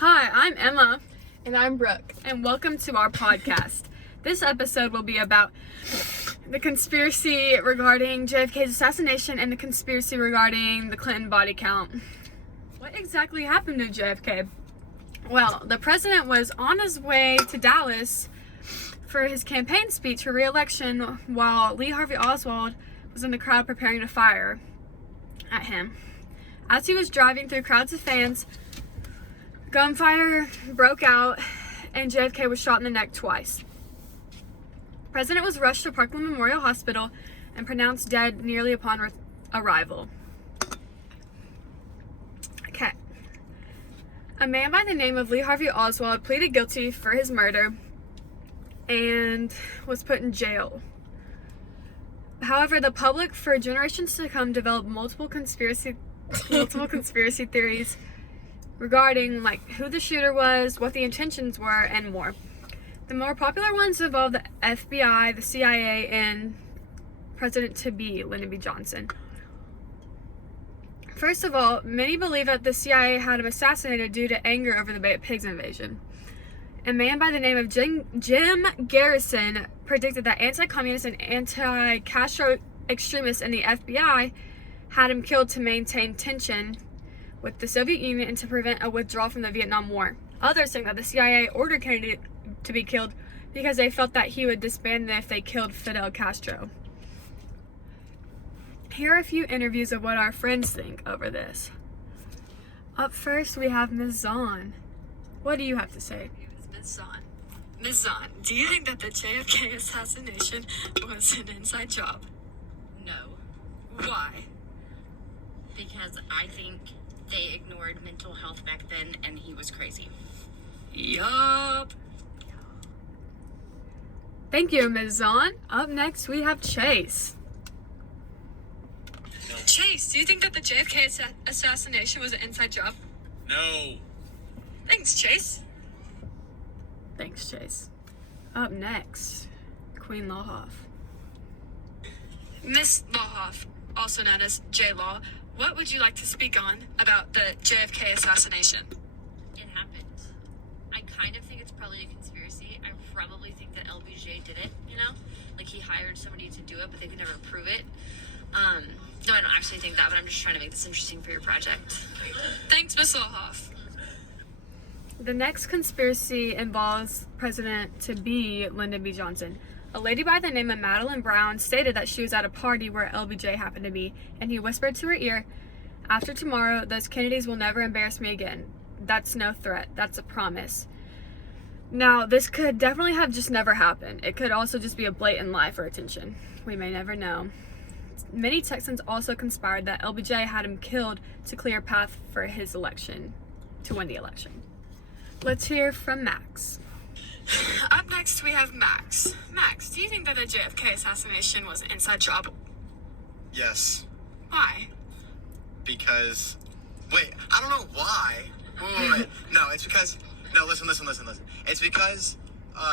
Hi, I'm Emma, And I'm Brooke. and welcome to our podcast. This episode will be about the conspiracy regarding JFK's assassination and the conspiracy regarding the Clinton body count. What exactly happened to JFK? Well, the president was on his way to Dallas for his campaign speech for re-election while Lee Harvey Oswald was in the crowd preparing to fire at him. As he was driving through crowds of fans, gunfire broke out and JFK was shot in the neck twice. The president was rushed to Parkland Memorial Hospital and pronounced dead nearly upon arrival. Okay. A man by the name of Lee Harvey Oswald pleaded guilty for his murder and was put in jail. However, the public for generations to come developed multiple conspiracy theories regarding who the shooter was, what the intentions were, and more. The more popular ones involve the FBI, the CIA, and President-to-be Lyndon B. Johnson. First of all, many believe that the CIA had him assassinated due to anger over the Bay of Pigs invasion. A man by the name of Jim Garrison predicted that anti-communist and anti-Castro extremists in the FBI had him killed to maintain tension with the Soviet Union and to prevent a withdrawal from the Vietnam War. Others think that the CIA ordered Kennedy to be killed because they felt that he would disband them if they killed Fidel Castro. Here are a few interviews of what our friends think over this. Up first, we have Ms. Zahn. What do you have to say? Ms. Zahn. Ms. Zahn, do you think that the JFK assassination was an inside job? No, Why? because I think they ignored mental health back then and he was crazy. Yup. Thank you, Ms. Zahn. Up next, we have Chase. Chase, do you think that the JFK assassination was an inside job? No. Thanks, Chase. Thanks, Chase. Up next, Queen Lawhoff. Miss Lawhoff, also known as J-Law, what would you like to speak on about the JFK assassination? It happened. I kind of think it's probably a conspiracy. I probably think that LBJ did it, Like he hired somebody to do it, but they could never prove it. No, I don't actually think that, but I'm just trying to make this interesting for your project. Thanks, Miss Lawhoff. The next conspiracy involves President-to-be Lyndon B. Johnson. A lady by the name of Madeline Brown stated that she was at a party where LBJ happened to be, and he whispered to her ear, "After tomorrow, those Kennedys will never embarrass me again. That's no threat. That's a promise." Now, this could definitely have just never happened. It could also just be a blatant lie for attention. We may never know. Many Texans also conspired that LBJ had him killed to clear a path for his election, to win the election. Let's hear from Max. Up next, we have Max. Max, do you think that the JFK assassination was an inside job? Yes. Why? Because. Wait, I don't know why. Wait. No, it's because. No, listen. It's because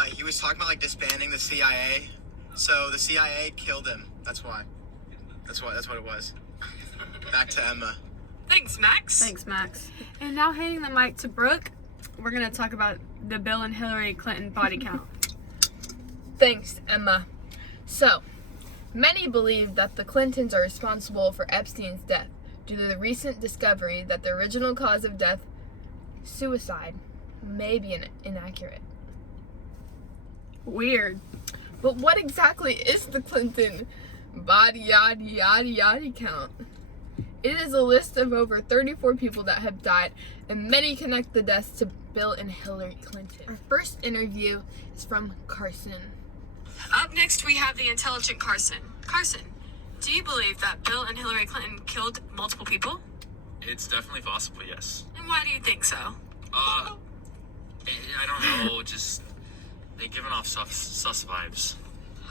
he was talking about disbanding the CIA. So the CIA killed him. That's why. That's what it was. Back to Emma. Thanks, Max. Thanks, Max. And now handing the mic to Brooke, we're going to talk about the Bill and Hillary Clinton body count. Thanks, Emma. So, many believe that the Clintons are responsible for Epstein's death due to the recent discovery that the original cause of death, suicide, may be inaccurate. Weird. But what exactly is the Clinton body yada count? It is a list of over 34 people that have died, and many connect the deaths to Bill and Hillary Clinton. Our first interview is from Carson. Up next, we have the intelligent Carson. Carson, do you believe that Bill and Hillary Clinton killed multiple people? It's definitely possible, yes. And why do you think so? I don't know, just they're giving off sus vibes.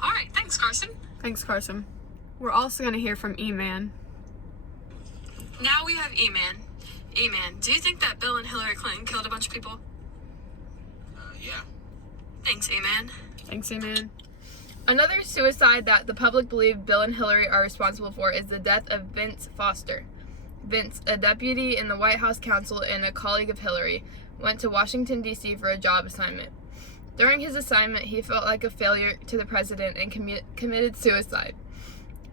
All right, thanks, Carson. Thanks, Carson. We're also going to hear from E-Man. Now we have E-Man. E-Man, do you think that Bill and Hillary Clinton killed a bunch of people? Yeah. Thanks, E-Man. Thanks, E-Man. Another suicide that the public believe Bill and Hillary are responsible for is the death of Vince Foster. Vince, a deputy in the White House counsel and a colleague of Hillary, went to Washington, D.C. for a job assignment. During his assignment, he felt like a failure to the president and committed suicide.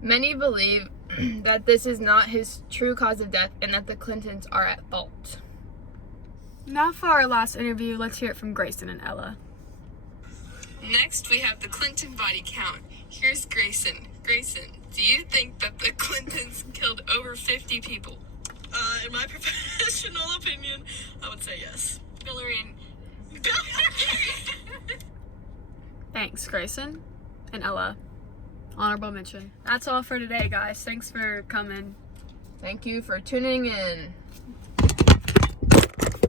Many believe that this is not his true cause of death and that the Clintons are at fault. Now for our last interview, let's hear it from Grayson and Ella. Next, we have the Clinton body count. Here's Grayson. Grayson, do you think that the Clintons killed over 50 people? In my professional opinion, I would say yes. Hillary and Thanks, Grayson and Ella. Honorable mention. That's all for today, guys. Thanks for coming. Thank you for tuning in.